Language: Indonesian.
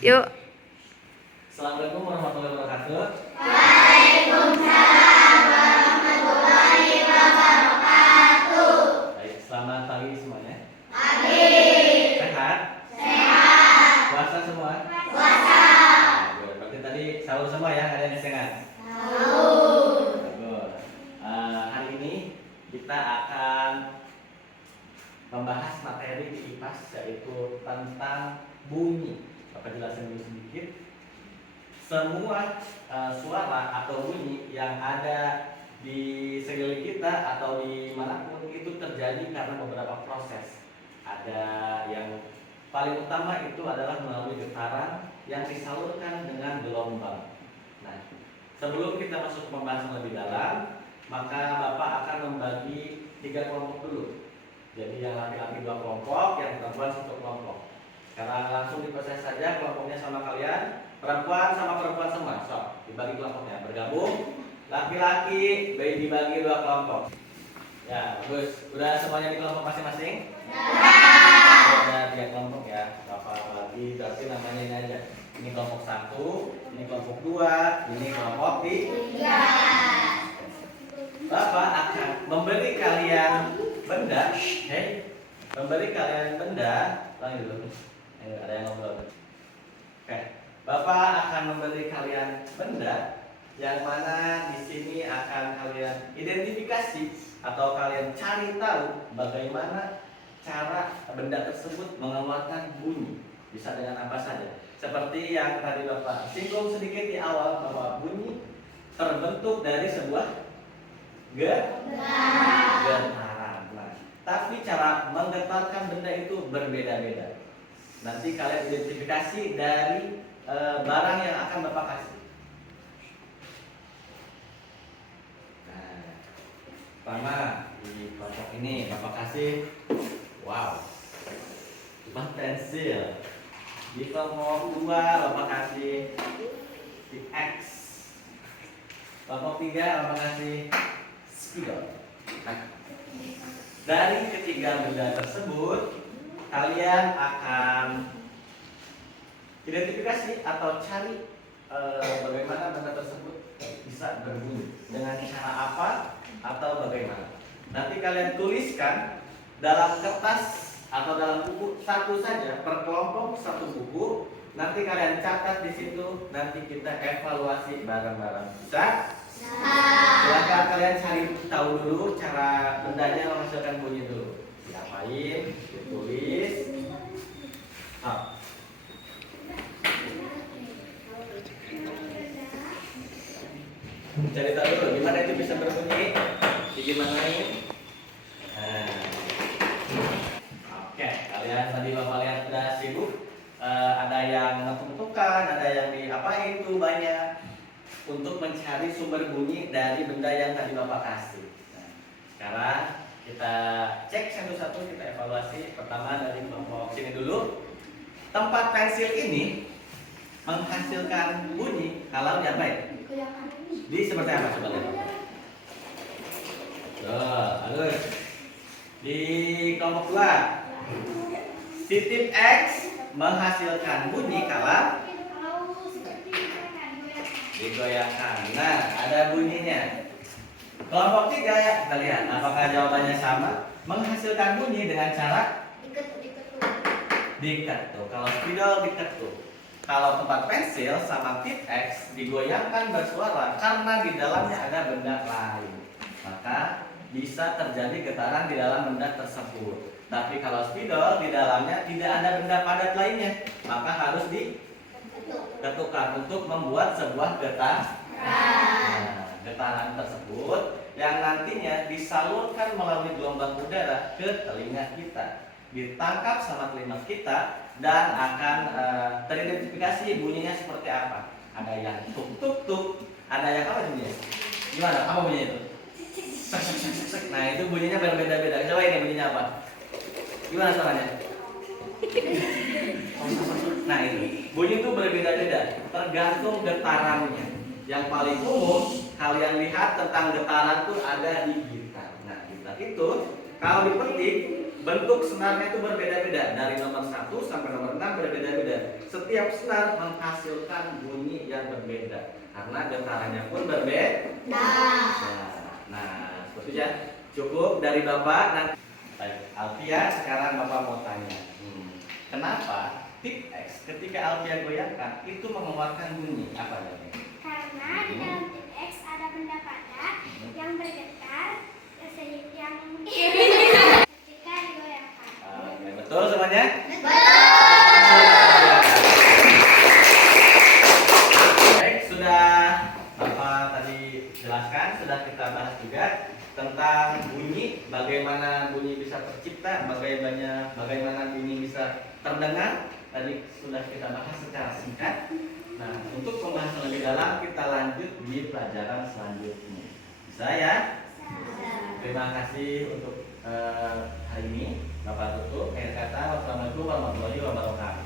Yuk. Assalamualaikum warahmatullahi wabarakatuh. Waalaikumsalam warahmatullahi wabarakatuh. Baik, selamat pagi semuanya. Pagi. Sehat? Sehat. Puasa semua? Puasa. Bagus. Berarti tadi sahur semua ya, ada yang sehat? Sahur. Bagus. Hari ini kita akan membahas materi di IPAS, yaitu tentang bunyi. Bapak jelasin dulu sedikit. Semua suara atau bunyi yang ada di sekeliling kita atau di manapun itu terjadi karena beberapa proses. Ada yang paling utama itu adalah melalui getaran yang disalurkan dengan gelombang. Nah, sebelum kita masuk ke pembahasan lebih dalam, maka Bapak akan membagi 3 kelompok dulu. Jadi yang laki-laki 2 kelompok, yang perempuan 1 kelompok. Sekarang langsung diproses saja kelompoknya sama kalian. Perempuan sama perempuan semua, so dibagi kelompoknya, bergabung. Laki-laki dibagi 2 kelompok. Ya, bagus. Udah semuanya di kelompok masing-masing? Udah 3 kelompok ya. Bapak bagi, berarti namanya ini aja. Ini kelompok 1, ini kelompok 2, ini kelompok 3. Bapak akan memberi kalian benda, memberi kalian benda. Ulangi dulu. Ada yang ngobrol. Oke. Bapak akan memberi kalian benda yang mana di sini akan kalian identifikasi atau kalian cari tahu bagaimana cara benda tersebut mengeluarkan bunyi. Bisa dengan apa saja. Seperti yang tadi Bapak singgung sedikit di awal, bahwa bunyi terbentuk dari sebuah getaran. Nah, tapi cara menggetarkan benda itu berbeda-beda. Nanti kalian identifikasi dari barang yang akan Bapak kasih. Nah, pertama di kelompok ini Bapak kasih, wow, pensil. Di kelompok 2 Bapak kasih X. Kelompok 3 Bapak kasih spidol. Nah, dari ketiga benda tersebut kalian akan identifikasi atau cari bagaimana benda tersebut bisa berbunyi, dengan cara apa atau bagaimana. Nanti kalian tuliskan dalam kertas atau dalam buku satu saja, per kelompok 1 buku. Nanti kalian catat di situ, nanti kita evaluasi bareng-bareng. Bisa? Silakan kalian cari tahu dulu cara bendanya menghasilkan bunyi dulu. Diapain? Ditulis. Cari tahu dulu gimana itu bisa berbunyi, digimanain. Oke, kalian tadi Bapak lihat sudah sibuk. Ada yang menentukan, ada yang diapain tuh banyak untuk mencari sumber bunyi dari benda yang tadi Bapak kasih. Nah, sekarang kita cek satu-satu, kita evaluasi. Pertama dari kelompok sini dulu. Tempat pensil ini menghasilkan bunyi kalau diapain? Di seperti apa? Coba lihat. Bagus. Di kelompok 2, titik X menghasilkan bunyi kalau digoyangkan. Nah, ada bunyinya. Kelompok 3 ya, kita lihat apakah jawabannya sama. Menghasilkan bunyi dengan cara diketuk. Kalau spidol diketuk. Kalau tempat pensil sama tip X digoyangkan bersuara karena di dalamnya ada benda lain, maka bisa terjadi getaran di dalam benda tersebut. Tapi kalau spidol di dalamnya tidak ada benda padat lainnya, maka harus diketukkan untuk membuat sebuah getaran. Nah, getaran tersebut yang nantinya disalurkan melalui gelombang udara ke telinga kita, ditangkap sama telinga kita, dan akan teridentifikasi bunyinya seperti apa. Ada yang tuk tuk tuk, ada yang apa bunyinya? Gimana? Apa bunyinya itu? Sek sek sek sek. Nah, itu bunyinya berbeda-beda. Coba ini bunyinya apa? Gimana suaranya? Nah, itu bunyi itu berbeda-beda tergantung getarannya. Yang paling umum kalian lihat tentang getaran tuh ada di gitar. Nah, gitar itu kalau dipetik bentuk senarnya itu berbeda-beda dari nomor 1 sampai nomor 6 berbeda-beda. Setiap senar menghasilkan bunyi yang berbeda karena getarannya pun berbeda. Nah, seperti ya. Cukup dari Bapak. Dan baik, Alfia, sekarang Bapak mau tanya. Kenapa tip X ketika Alfia goyangkan itu mengeluarkan bunyi apa namanya? Karena di dalam tip X ada benda padat yang bergetar yang ketika digoyangkan. Oke, betul semuanya? Baik, sudah Bapak tadi jelaskan, sudah kita bahas juga tentang bunyi, bagaimana bunyi bisa tercipta, bagaimana bunyi bisa terdengar. Tadi sudah kita bahas secara singkat. Nah, untuk pembahasan lebih dalam kita lanjut di pelajaran selanjutnya. Bisa ya? Terima kasih untuk hari ini. Bapak tutup. Akhir kata, wassalamualaikum warahmatullahi wabarakatuh.